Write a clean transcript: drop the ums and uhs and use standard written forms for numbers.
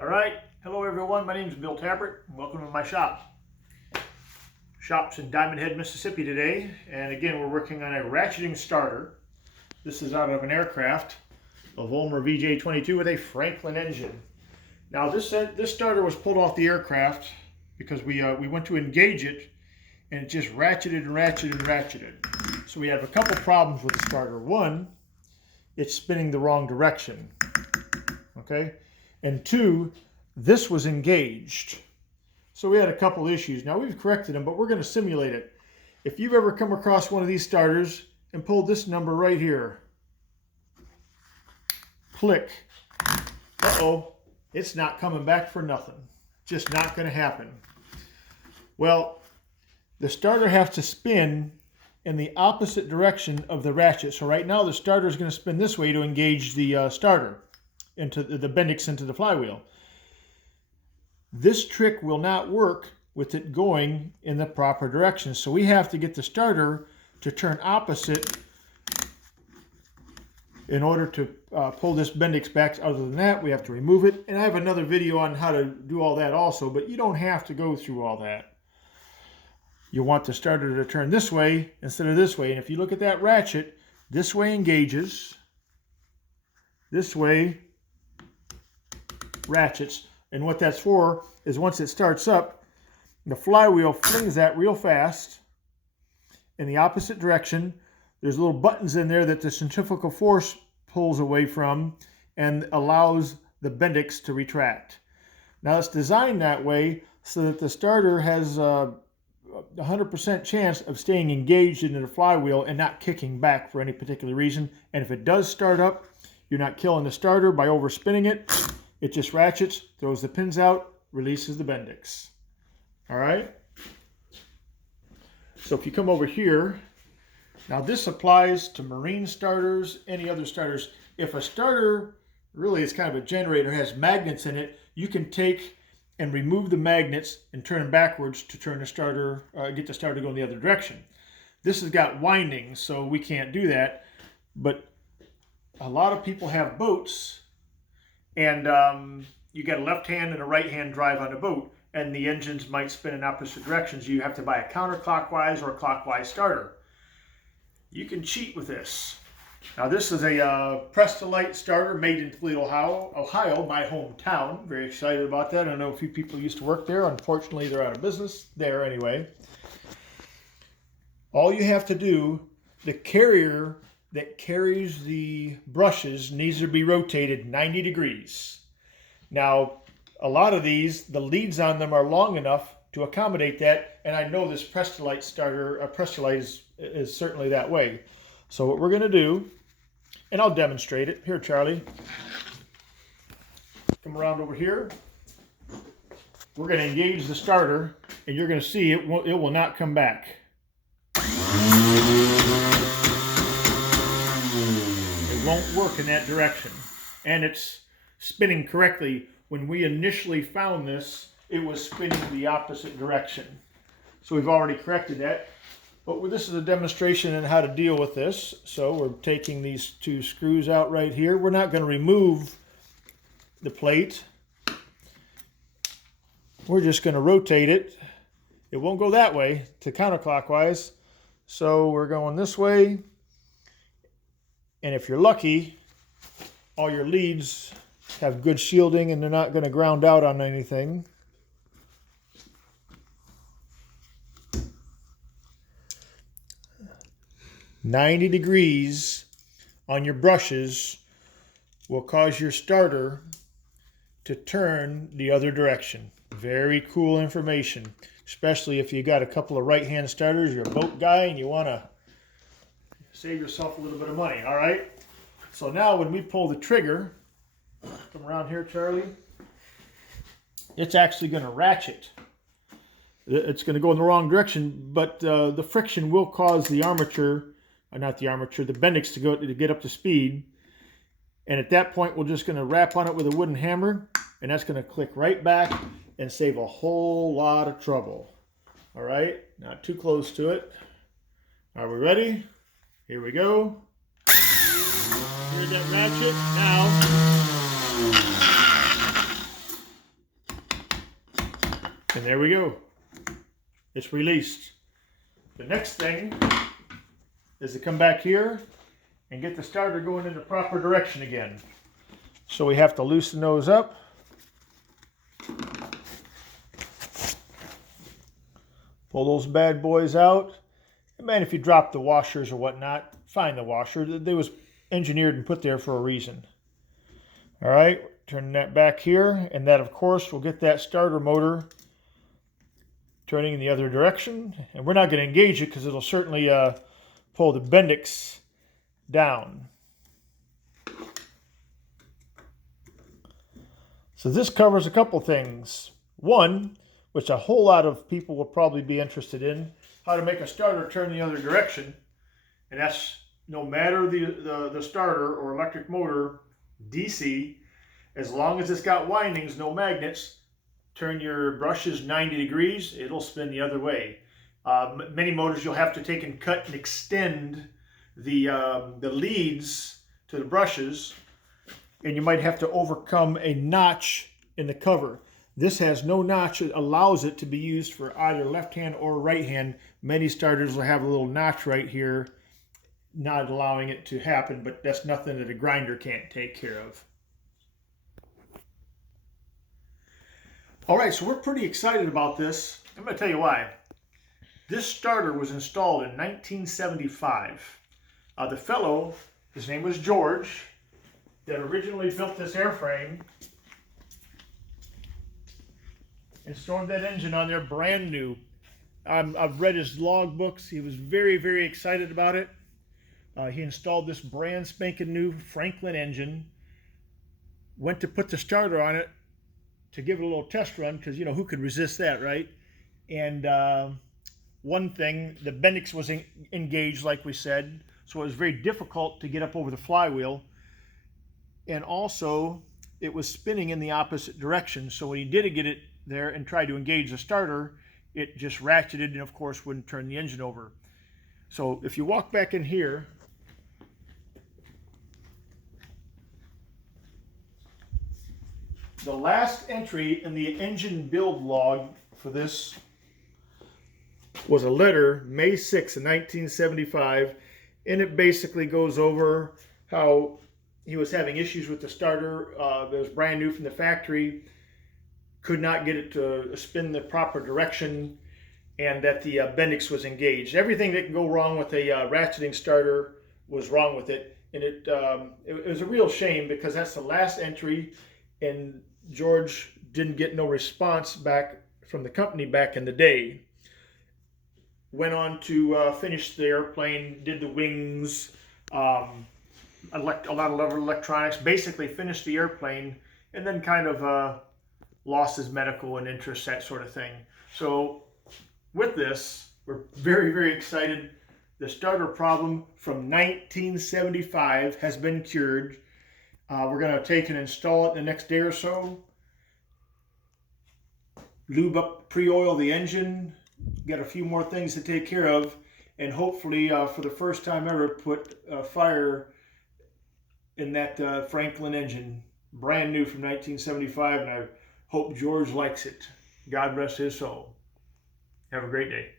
All right, hello everyone. My name is Bill Tappert. Welcome to my shop. Shop's in Diamond Head, Mississippi today, and again we're working on a ratcheting starter. This is out of an aircraft, a Volmer VJ-22 with a Franklin engine. Now this starter was pulled off the aircraft because we went to engage it, and it just ratcheted and ratcheted and ratcheted. So we have a couple problems with the starter. One, it's spinning the wrong direction. Okay. And two, this was engaged. So we had a couple issues. Now we've corrected them, but we're going to simulate it. If you've ever come across one of these starters and pulled this number right here, click, uh-oh, it's not coming back for nothing. Just not going to happen. Well, the starter has to spin in the opposite direction of the ratchet. So right now the starter is going to spin this way to engage the starter into the Bendix into the flywheel. This trick will not work with it going in the proper direction. So we have to get the starter to turn opposite in order to pull this Bendix back. Other than that, we have to remove it. And I have another video on how to do all that also, but you don't have to go through all that. You want the starter to turn this way instead of this way. And if you look at that ratchet, this way engages, this way ratchets. And what that's for is once it starts up, the flywheel flings that real fast in the opposite direction. There's little buttons in there that the centrifugal force pulls away from and allows the Bendix to retract. Now it's designed that way so that the starter has a 100% chance of staying engaged into the flywheel and not kicking back for any particular reason. And if it does start up, you're not killing the starter by overspinning it. It just ratchets, throws the pins out, releases the Bendix. All right? So if you come over here, now this applies to marine starters, any other starters. If a starter really is kind of a generator, has magnets in it, you can take and remove the magnets and turn them backwards to turn the starter, get the starter to go in the other direction. This has got windings, so we can't do that. But a lot of people have boats, and you got a left hand and a right hand drive on the boat, and the engines might spin in opposite directions. You have to buy a counterclockwise or a clockwise starter. You can cheat with this. Now this is a press-to-light starter made in Toledo, Ohio, my hometown. Very excited about that. I know a few people used to work there. Unfortunately, they're out of business there anyway. All you have to do, the carrier that carries the brushes needs to be rotated 90 degrees. Now, a lot of these, the leads on them are long enough to accommodate that, and I know this press-to-light starter, press-to-light is certainly that way. So what we're going to do, and I'll demonstrate it. Here, Charlie. Come around over here. We're going to engage the starter, and you're going to see it will not come back. It won't work in that direction. And it's spinning correctly. When we initially found this, it was spinning the opposite direction. So we've already corrected that. But this is a demonstration on how to deal with this. So we're taking these two screws out right here. We're not going to remove the plate. We're just going to rotate it. It won't go that way to counterclockwise. So we're going this way. And if you're lucky, all your leads have good shielding and they're not going to ground out on anything. "90 degrees on your brushes will cause your starter to turn the other direction." Very cool information, especially if you got a couple of right-hand starters, you're a boat guy and you want to save yourself a little bit of money. All right, so now when we pull the trigger, come around here, Charlie, it's actually going to ratchet. It's going to go in the wrong direction, but the friction will cause the armature, not the armature, the Bendix to get up to speed. And at that point, we're just going to rap on it with a wooden hammer, and that's going to click right back and save a whole lot of trouble. All right, not too close to it. Are we ready? Here we go. Here's that ratchet. Now, And there we go. It's released. The next thing is to come back here and get the starter going in the proper direction again. So we have to loosen those up. Pull those bad boys out. And man, if you drop the washers or whatnot, find the washer. They was engineered and put there for a reason. All right, turn that back here, and that of course will get that starter motor turning in the other direction. And we're not going to engage it because it'll certainly pull the Bendix down. So this covers a couple things. One, which a whole lot of people will probably be interested in, how to make a starter turn the other direction. And that's no matter the starter or electric motor, DC, as long as it's got windings, no magnets, turn your brushes 90 degrees, it'll spin the other way. Many motors you'll have to take and cut and extend the leads to the brushes, and you might have to overcome a notch in the cover. This has no notch. It allows it to be used for either left hand or right hand. Many starters will have a little notch right here, not allowing it to happen, but that's nothing that a grinder can't take care of. All right, so we're pretty excited about this. I'm going to tell you why. This starter was installed in 1975. The fellow, his name was George, that originally built this airframe, and stored that engine on there brand new. I've read his log books. He was very, very excited about it. He installed this brand spanking new Franklin engine, went to put the starter on it to give it a little test run, because, you know, who could resist that, right? And one thing, the Bendix was engaged, like we said, so it was very difficult to get up over the flywheel. And also, it was spinning in the opposite direction, so when he did get it there and tried to engage the starter, it just ratcheted and, of course, wouldn't turn the engine over. So if you walk back in here, the last entry in the engine build log for this was a letter, May 6, 1975, and it basically goes over how he was having issues with the starter. It was brand new from the factory, could not get it to spin the proper direction, and that the Bendix was engaged. Everything that can go wrong with a ratcheting starter was wrong with it, and it was a real shame, because that's the last entry, and George didn't get no response back from the company back in the day. Went on to finish the airplane, did the wings, a lot of electronics, basically finished the airplane, and then kind of lost his medical and interest, that sort of thing. So with this, we're very, very excited. The starter problem from 1975 has been cured. We're going to take and install it the next day or so. Lube up, pre-oil the engine. Got a few more things to take care of. And hopefully, for the first time ever, put fire in that Franklin engine. Brand new from 1975. And I hope George likes it. God rest his soul. Have a great day.